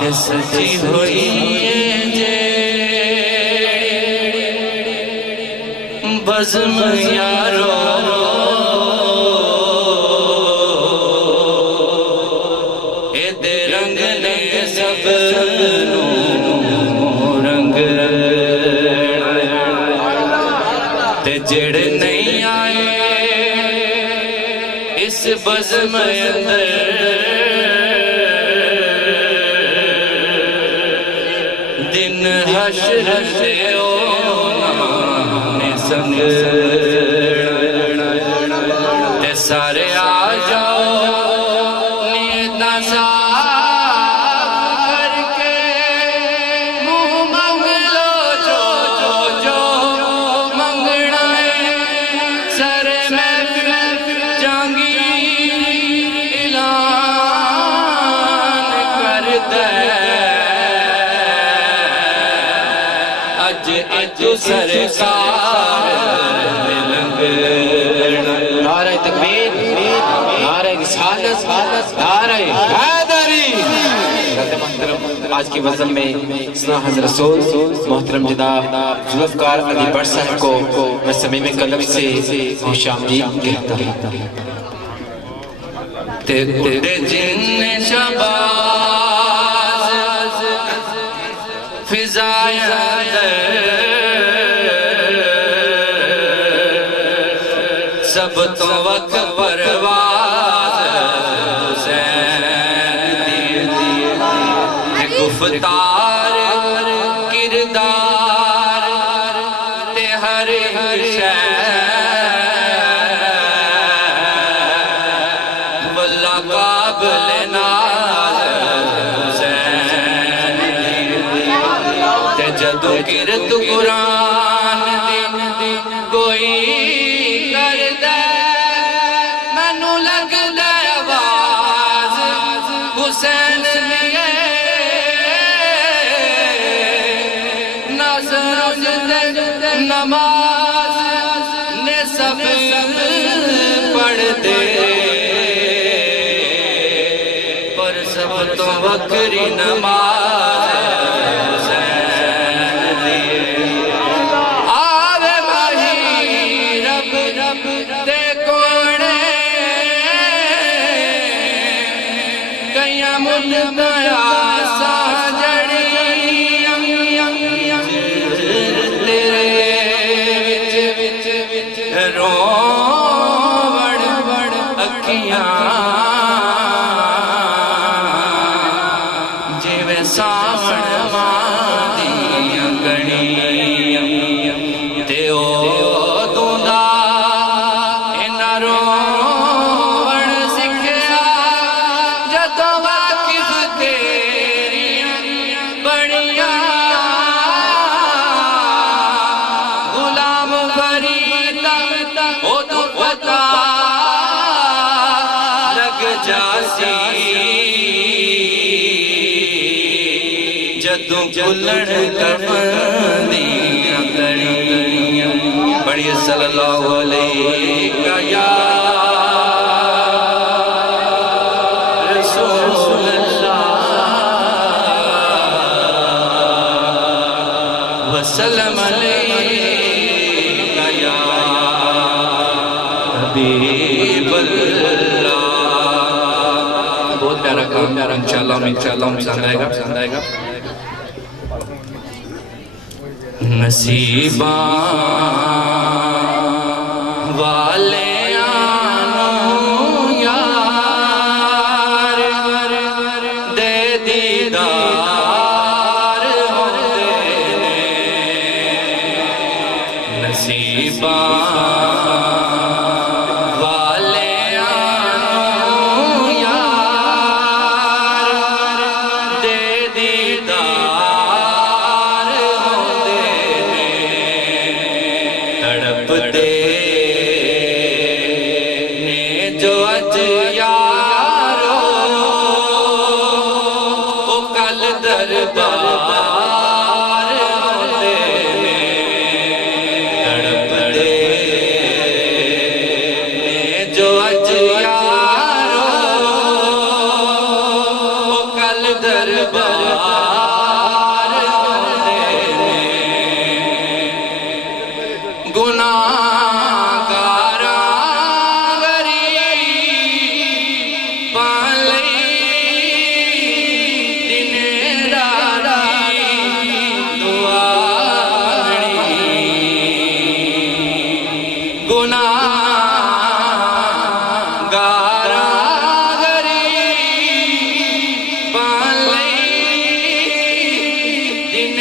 کہ سجی ہوئی بزم یارو اے دے رنگ نے سب رنگ تے جڑے نہیں آئے اس بزم اندر دن حشر سے سنگ تے سارے آ جاؤ نیتاں صاف کر کے منہ مانگ لو جو منگنا ہے سر محفل جہانگیر اعلان کر دے اج سرکار نعرہ تکبیر نعرہ رسالت نعرہ حیدری آج کی وزن میں اسنا حضرت رسول محترم جناب ذوالفقار علی بٹ صاحب کو میں صمیم قلب سے خوش آمدید کہتا ہوں تیرے جن شباز فضائے سب تو وقت پرواز حسین دی گفتار کردار تے ہر شے واللہ قابل ناز حسین تے جدو کرت قرآن دی کوئی حسین لیے نظر نماز نے سب پڑھ دے پر سب تو بکری نماز حسین لیے آوے ماہی رب دے کونے ملکیا ساجڑی تیرے وچ روڑ اکھیاں جیویں ساون ماندیاں گڑیاں تے او دوندا انہاں روڑ سکھیا جدوں جدوں کلڑ کفندیاں کڑیاں پڑھیے صلی اللہ علیہ یا رسول اللہ وسلم علیہ یا حبیب اللہ بہت پیارا کام انشاءاللہ پسند آئے گا نصیباں والے آنو یار دے دیدار ہوتے نصیباں جو اج یارو او کل دربار ہوتے تڑپتے جو اج یارو او کل دربار دربار ہوتے گناہگار غریب پالئی دن رات دعاڑی گناہگار غریب پالئی دن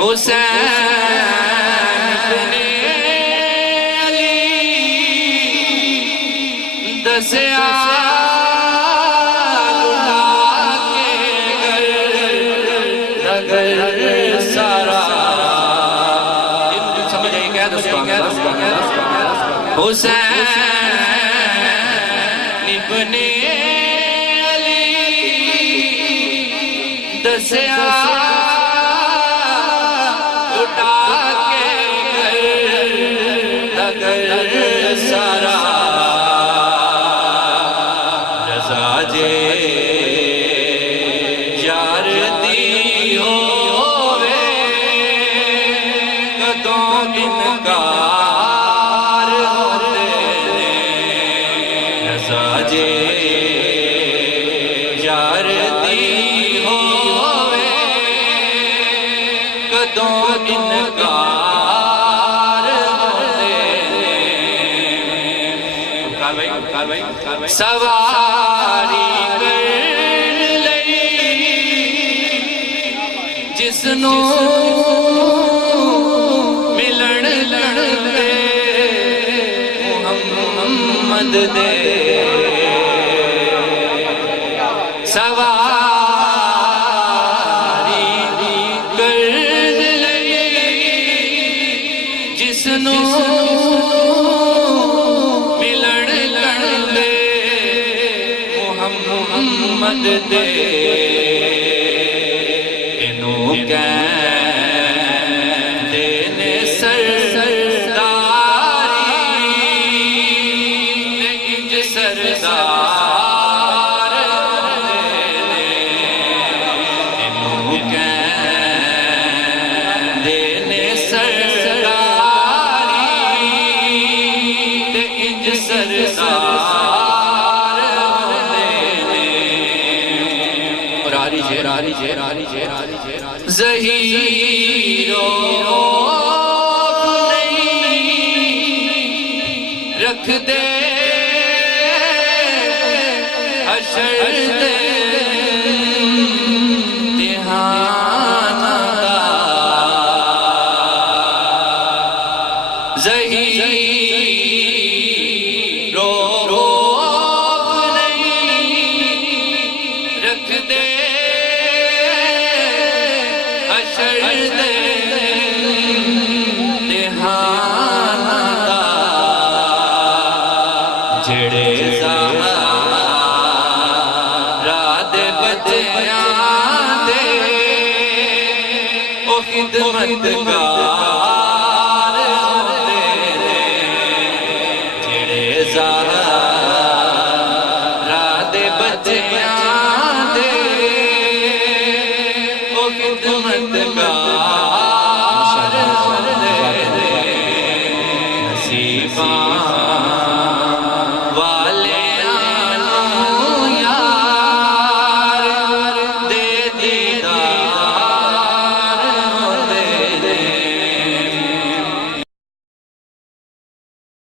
حسین بن علی دسیا لٹا کے گر سارا سمجھ آئی کیا حسین بن علی دسیا سارا رضا جے یار دی ہووے کدوں انکار ہوتے رضا جے یار دی ہووے کدوں انکار سواری کر لئی جسنوں ملن لڑتے محمد دے سواری کر لئی جسنوں محمد دے انہوں کہندے نے سرداری انج سردار انہوں کہندے نے سرداری انج سردار ظہیروں نہیں رکھ دے حشر دے امتحان دا ظہیروں نہیں رکھ دے جڑے زہرا دے بچیاں دے او خدمتگار ہوندے جڑے زہرا دے بچیاں دے او خدمتگار